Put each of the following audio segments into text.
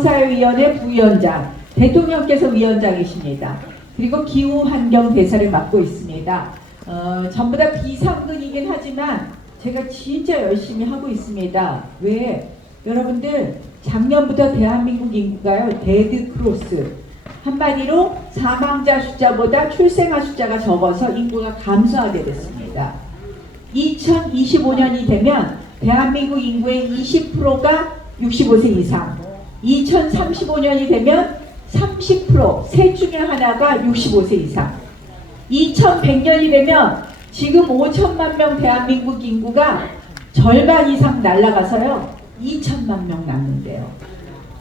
사회위원회 부위원장, 대통령께서 위원장이십니다. 그리고 기후환경대사를 맡고 있습니다. 전부 다 비상근이긴 하지만 제가 진짜 열심히 하고 있습니다. 왜? 여러분들 작년부터 대한민국 인구가요 데드크로스, 한마디로 사망자 숫자보다 출생아 숫자가 적어서 인구가 감소하게 됐습니다. 2025년이 되면 대한민국 인구의 20%가 65세 이상, 2035년이 되면 30%, 셋 중에 하나가 65세 이상, 2100년이 되면 지금 5천만 명 대한민국 인구가 절반 이상 날아가서요 2천만 명 남는데요.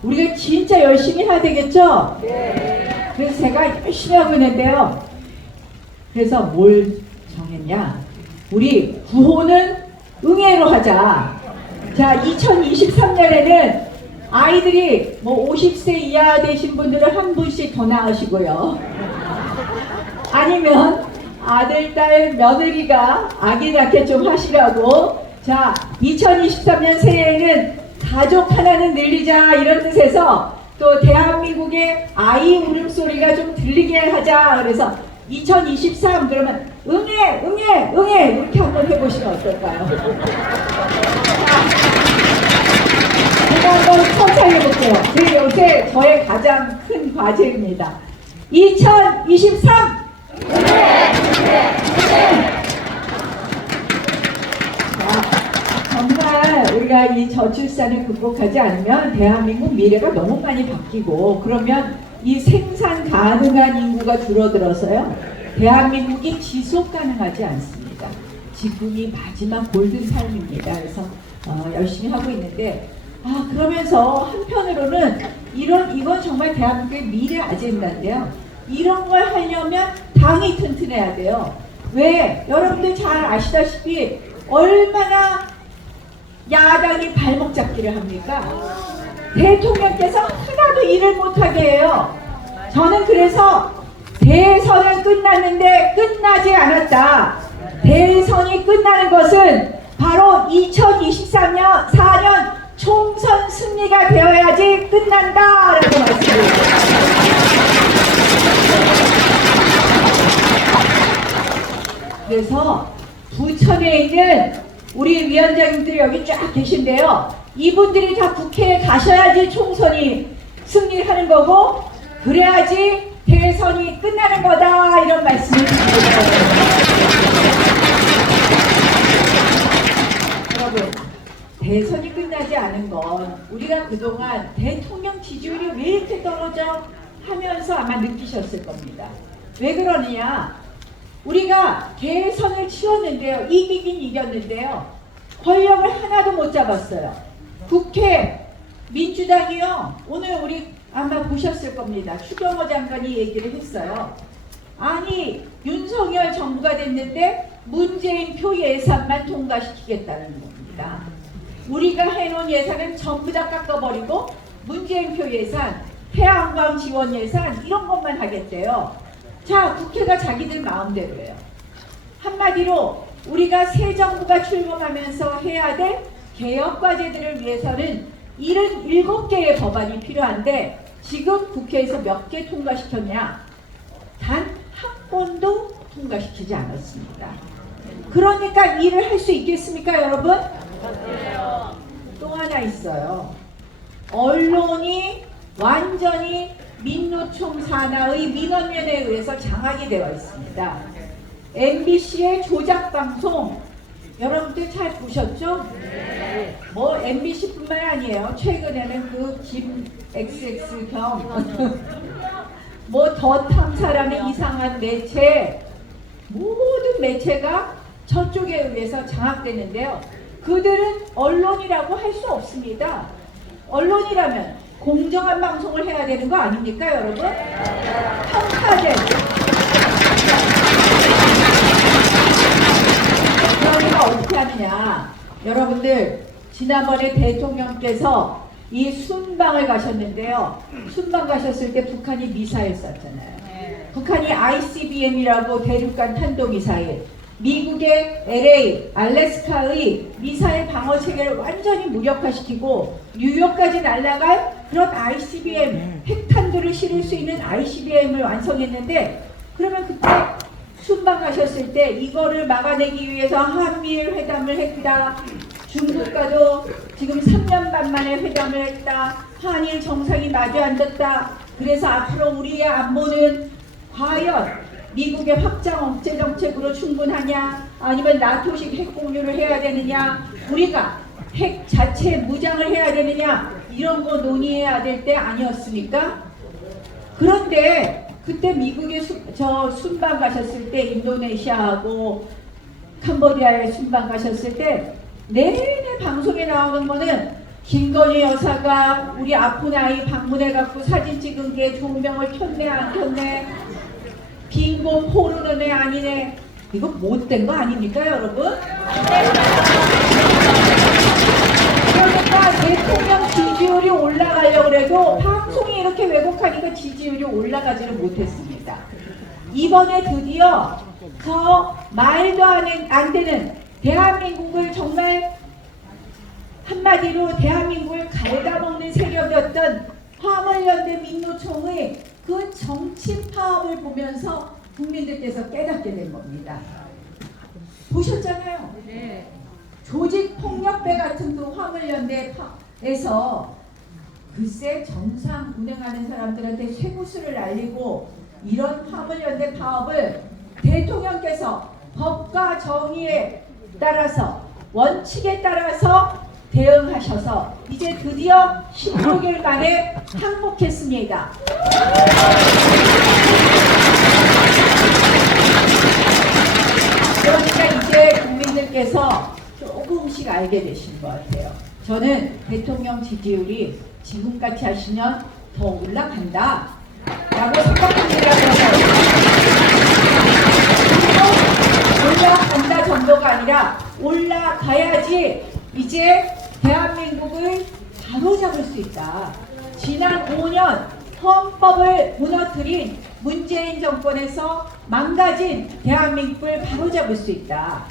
우리가 진짜 열심히 해야 되겠죠? 네. 그래서 제가 열심히 하고 있는데요. 그래서 뭘 정했냐? 우리 구호는 응애로 하자. 자, 2023년에는 아이들이 뭐 50세 이하 되신 분들은 한 분씩 더 낳으시고요. 아니면 아들, 딸, 며느리가 아기 낳게 좀 하시라고. 자, 2023년 새해에는 가족 하나는 늘리자 이런 뜻에서 또 대한민국의 아이 울음소리가 좀 들리게 하자. 그래서 2023 그러면 응애 응애 응애 이렇게 한번 해보시면 어떨까요? 제가 한번 천천히 해볼게요. 제 요새 저의 가장 큰 과제입니다. 2023 정말 우리가 이 저출산을 극복하지 않으면 대한민국 미래가 너무 많이 바뀌고, 그러면 이 생산 가능한 인구가 줄어들어서요 대한민국이 지속 가능하지 않습니다. 지금이 마지막 골든 타임입니다. 그래서 열심히 하고 있는데, 그러면서 한편으로는 이건 정말 대한민국의 미래 아젠다인데요. 이런 걸 하려면 당이 튼튼해야 돼요. 왜? 여러분들 잘 아시다시피 얼마나 야당이 발목 잡기를 합니까? 대통령께서 하나도 일을 못하게 해요. 저는 그래서 대선은 끝났는데 끝나지 않았다. 대선이 끝나는 것은 바로 2023년 4년 총선 승리가 되어야지 끝난다라고 말씀드립니다. 그래서 부천에 있는 우리 위원장님들이 여기 쫙 계신데요. 이분들이 다 국회에 가셔야지 총선이 승리를 하는 거고, 그래야지 대선이 끝나는 거다, 이런 말씀을 드립니다. 여러분, 대선이 끝나지 않은 건 우리가 그동안 대통령 지지율이 왜 이렇게 떨어져 하면서 아마 느끼셨을 겁니다. 왜 그러느냐? 우리가 대선을 치렀는데요. 이기긴 이겼는데요. 권력을 하나도 못 잡았어요. 국회 민주당이요. 오늘 우리 아마 보셨을 겁니다. 추경호 장관이 얘기를 했어요. 아니, 윤석열 정부가 됐는데 문재인 표 예산만 통과시키겠다는 겁니다. 우리가 해놓은 예산은 전부 다 깎아버리고 문재인 표 예산, 태양광 지원 예산 이런 것만 하겠대요. 자, 국회가 자기들 마음대로 해요. 한마디로 우리가 새 정부가 출범하면서 해야 될 개혁 과제들을 위해서는 77개의 법안이 필요한데 지금 국회에서 몇 개 통과시켰냐? 단 한 번도 통과시키지 않았습니다. 그러니까 일을 할 수 있겠습니까, 여러분? 또 하나 있어요. 언론이 완전히 민노총 산하의 민원면에 의해서 장악이 되어 있습니다. MBC의 조작방송 여러분들 잘 보셨죠? 네. 뭐 MBC뿐만 아니에요. 최근에는 그 김 XX 겸 뭐 더 탐사라는 이상한 매체, 모든 매체가 저쪽에 의해서 장악되는데요. 그들은 언론이라고 할 수 없습니다. 언론이라면 공정한 방송을 해야 되는 거 아닙니까, 여러분? 평가된. 그러니까 어떻게 하느냐? 여러분들 지난번에 대통령께서 이 순방을 가셨는데요. 순방 가셨을 때 북한이 미사일 쐈잖아요. 북한이 ICBM이라고 대륙간 탄도미사일, 미국의 LA, 알래스카의 미사일 방어 체계를 완전히 무력화시키고 뉴욕까지 날아갈 그런 ICBM 핵탄두를 실을 수 있는 ICBM을 완성했는데, 그러면 그때 순방 가셨을 때 이거를 막아내기 위해서 한미일 회담을 했다. 중국과도 지금 3년 반 만에 회담을 했다. 한일 정상이 마주 앉았다. 그래서 앞으로 우리의 안보는 과연 미국의 확장 억제 정책으로 충분하냐, 아니면 나토식 핵 공유를 해야 되느냐, 우리가 핵 자체 무장을 해야 되느냐, 이런 거 논의해야 될 때 아니었습니까? 그런데 그때 미국에 순방 가셨을 때, 인도네시아하고 캄보디아에 순방 가셨을 때 내내 방송에 나오는 거는 김건희 여사가 우리 아픈 아이 방문해갖고 사진 찍은 게 조명을 켰네 안 켰네, 빈곤 포르노네 아니네. 이거 못된 거 아닙니까 여러분? 그러니까 대통령 지지율이 올라가려고 해도 방송이 이렇게 왜곡하니까 지지율이 올라가지를 못했습니다. 이번에 드디어 저 말도 안 되는 대한민국을 정말 한마디로 대한민국을 갉아먹는 세력이었던 화물연대 민노총의 그 정치 파업을 보면서 국민들께서 깨닫게 된 겁니다. 보셨잖아요. 네. 조직폭력배 같은 그 화물연대에서 글쎄 정상 운행하는 사람들한테 쇠구슬을 날리고, 이런 화물연대 파업을 대통령께서 법과 정의에 따라서 원칙에 따라서 대응하셔서 이제 드디어 16일 만에 항복했습니다. 그러니까 이제 국민들께서 조금씩 알게 되신 것 같아요. 저는 대통령 지지율이 지금같이 하시면 더 올라간다 라고 생각합니다. 올라간다 정도가 아니라 올라가야지 이제 대한민국을 바로잡을 수 있다. 지난 5년 헌법을 무너뜨린 문재인 정권에서 망가진 대한민국을 바로잡을 수 있다.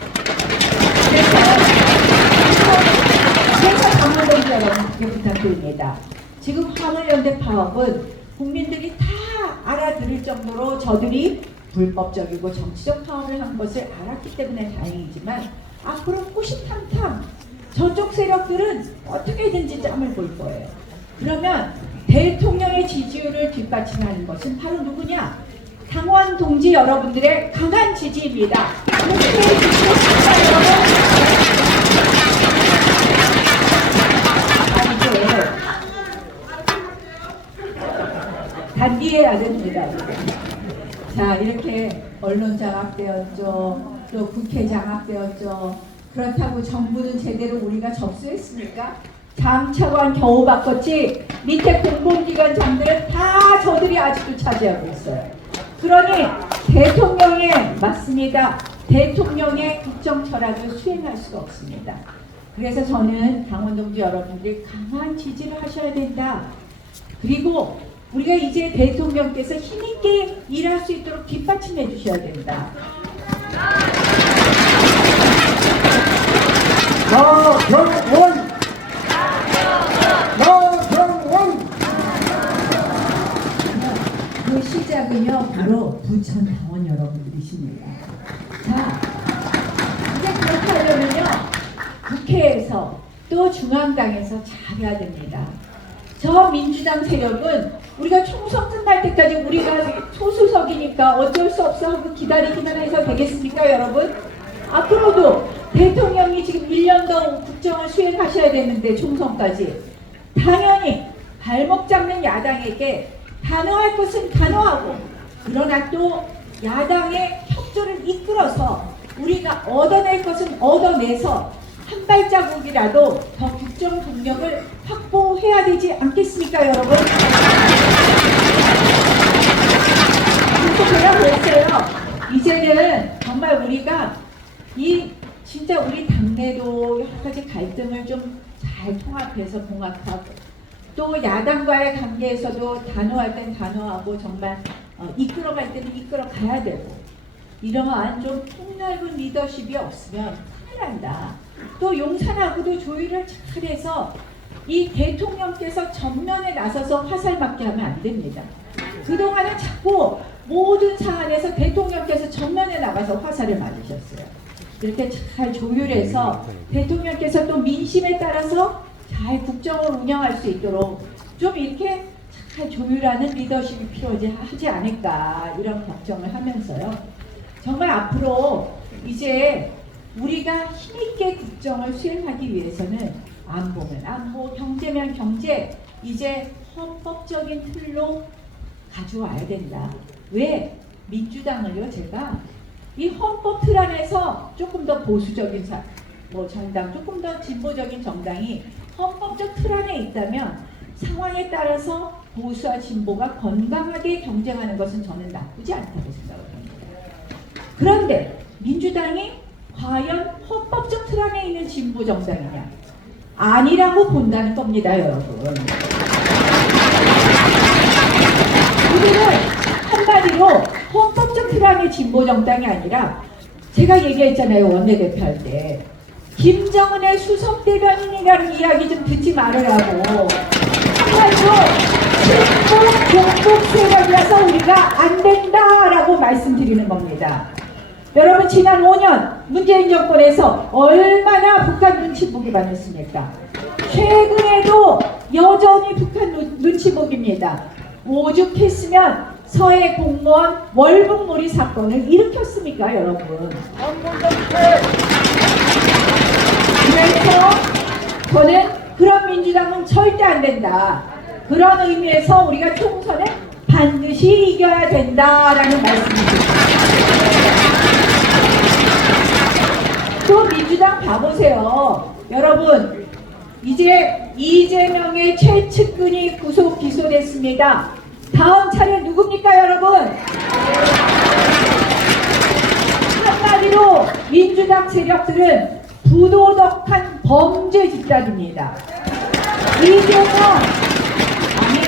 그래서 강원도지 여러분께 부탁드립니다. 지금 화물연대 파업은 국민들이 다 알아들을 정도로 저들이 불법적이고 정치적 파업을 한 것을 알았기 때문에 다행이지만, 앞으로 호시탐탐 저쪽 세력들은 어떻게든지 짬을 볼 거예요. 그러면 대통령의 지지율을 뒷받침하는 것은 바로 누구냐? 당원 동지 여러분들의 강한 지지입니다. 국회의 지지율입니다, 여러분. 단디해야 됩니다. 자, 이렇게 언론 장악되었죠. 또 국회 장악되었죠. 그렇다고 정부는 제대로 우리가 접수했습니까? 장차관 겨우 바꿨지 밑에 공공기관장들은 다 저들이 아직도 차지하고 있어요. 그러니 대통령의, 맞습니다, 대통령의 국정 철학을 수행할 수가 없습니다. 그래서 저는 당원동지 여러분들이 강한 지지를 하셔야 된다. 그리고 우리가 이제 대통령께서 힘있게 일할 수 있도록 뒷받침해 주셔야 된다. 나경원! 나경원! 그 시작은요 바로 부천 당원 여러분들이십니다. 자, 이제 그렇게 하려면요 국회에서 또 중앙당에서 잘해야 됩니다. 저 민주당 세력은 우리가 총선 끝날 때까지 우리가 소수석이니까 어쩔 수 없어 하고 기다리기만 해서 되겠습니까 여러분? 앞으로도 대통령이 지금 1년 더 국정을 수행하셔야 되는데 총선까지 당연히 발목 잡는 야당에게 단호할 것은 단호하고, 그러나 또 야당의 협조를 이끌어서 우리가 얻어낼 것은 얻어내서 한 발자국이라도 더 국정 동력을 확보해야 되지 않겠습니까 여러분? 그래서 제가 그랬어요. 이제는 정말 우리가 진짜 우리 당내도 여러 가지 갈등을 좀 잘 통합해서 봉합하고, 또 야당과의 관계에서도 단호할 땐 단호하고 정말 이끌어갈 때는 이끌어가야 되고, 이러한 좀 폭넓은 리더십이 없으면 큰일 난다. 또 용산하고도 조율을 잘해서 이 대통령께서 전면에 나서서 화살 맞게 하면 안 됩니다. 그동안은 자꾸 모든 사안에서 대통령께서 전면에 나가서 화살을 맞으셨어요. 이렇게 잘 조율해서 대통령께서 또 민심에 따라서 잘 국정을 운영할 수 있도록 좀 이렇게 잘 조율하는 리더십이 필요하지 않을까 이런 걱정을 하면서요. 정말 앞으로 이제 우리가 힘있게 국정을 수행하기 위해서는 안보면 안보, 경제면 경제, 이제 헌법적인 틀로 가져와야 된다. 왜? 민주당을요, 제가 이 헌법 틀 안에서 조금 더 보수적인 정당, 조금 더 진보적인 정당이 헌법적 틀 안에 있다면 상황에 따라서 보수와 진보가 건강하게 경쟁하는 것은 저는 나쁘지 않다고 생각을 합니다. 그런데 민주당이 과연 헌법적 틀 안에 있는 진보 정당이냐? 아니라고 본다는 겁니다, 여러분. 우리는 한마디로 헌법적 틀 안의 진보 정당이 아니라 제가 얘기했잖아요, 원내대표 할 때. 김정은의 수석 대변인이라는 이야기 좀 듣지 말으라고. 한마디로 친북 종북 세력이라서 우리가 안 된다라고 말씀드리는 겁니다. 여러분, 지난 5년 문재인 정권에서 얼마나 북한 눈치 보기 많았습니까? 최근에도 여전히 북한 눈치 보기입니다. 오죽했으면 서해 공무원 월북몰이 사건을 일으켰습니까, 여러분? 그래서 저는 그런 민주당은 절대 안 된다. 그런 의미에서 우리가 총선에 반드시 이겨야 된다라는 말씀입니다. 또 민주당 봐보세요. 여러분, 이제 이재명의 최측근이 구속 기소됐습니다. 다음 차례 누굽니까, 여러분? 한마디로 민주당 세력들은 부도덕한 범죄 집단입니다. 이재명, 아니,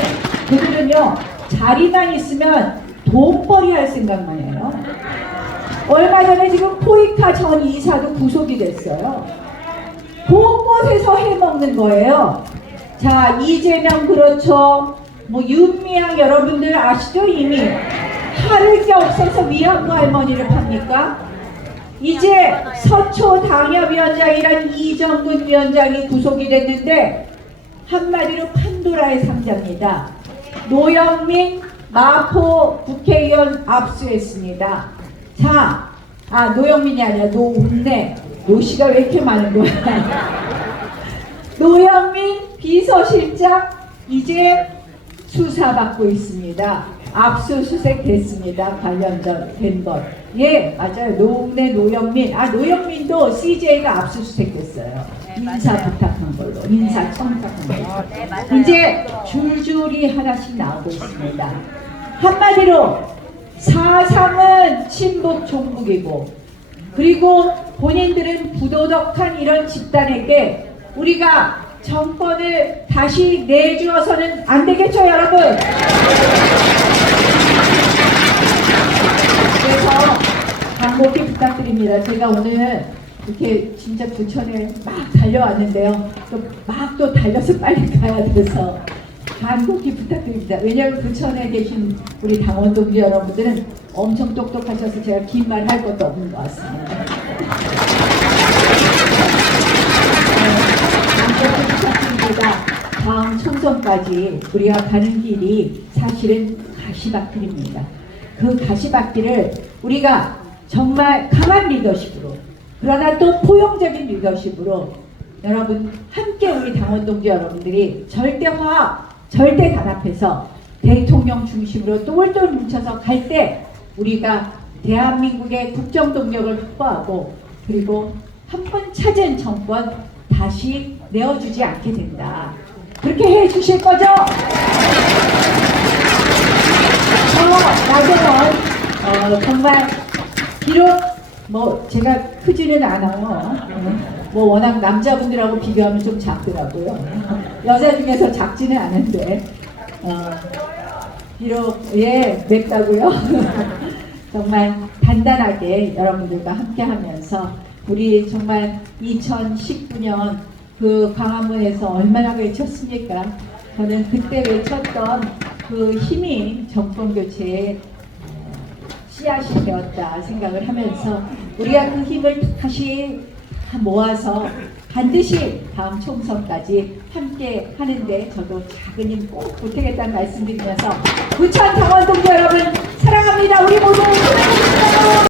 그들은요, 자리만 있으면 돈벌이 할 생각만 해요. 얼마 전에 지금 포이카 전 이사도 구속이 됐어요. 곳곳에서 해먹는 거예요. 자, 이재명 그렇죠. 뭐 윤미향 여러분들 아시죠? 이미 하를 게 없어서 위안부 할머니를 팝니까? 이제 서초 당협위원장이란 이정근 위원장이 구속이 됐는데 한마디로 판도라의 상자입니다. 노영민 마포 국회의원 압수했습니다. 자, 노영민이 아니라 노웅래. 노씨가 왜 이렇게 많은 거야? 노영민 비서실장 이제 수사받고 있습니다. 압수수색 됐습니다. 관련된 것. 예, 맞아요. 노웅래, 노영민. 노영민도 CJ가 압수수색 됐어요. 인사 부탁한 걸로. 인사 청탁한 걸로. 이제 줄줄이 하나씩 나오고 있습니다. 한마디로 4.3은 친북 종북이고, 그리고 본인들은 부도덕한 이런 집단에게 우리가 정권을 다시 내주어서는 안 되겠죠, 여러분? 그래서 간곡히 부탁드립니다. 제가 오늘 이렇게 진짜 부천에 막 달려왔는데요. 또 달려서 빨리 가야 돼서 간곡히 부탁드립니다. 왜냐하면 부천에 계신 우리 당원 동지 여러분들은 엄청 똑똑하셔서 제가 긴 말 할 것도 없는 것 같습니다. 간곡히 부탁드립니다. 다음 총선까지 우리가 가는 길이 사실은 가시밭길입니다. 그 가시밭길을 우리가 정말 강한 리더십으로, 그러나 또 포용적인 리더십으로 여러분 함께 우리 당원 동지 여러분들이 절대 단합해서 대통령 중심으로 똘똘 뭉쳐서 갈 때 우리가 대한민국의 국정 동력을 확보하고, 그리고 한 번 찾은 정권 다시 내어주지 않게 된다. 그렇게 해 주실 거죠? 나중은 정말 비록 뭐 제가 크지는 않아요. 뭐 워낙 남자분들하고 비교하면 좀 작더라고요. 여자 중에서 작지는 않은데 비록 맵다고요. 정말 단단하게 여러분들과 함께하면서 우리 정말 2019년 그 광화문에서 얼마나 외쳤습니까? 저는 그때 외쳤던 그 힘이 정권 교체의 씨앗이 되었다 생각을 하면서 우리가 그 힘을 다시 다 모아서 반드시 다음 총선까지 함께 하는데 저도 작은 힘 꼭 보태겠다는 말씀드리면서 부천 강원 동지 여러분 사랑합니다. 우리 모두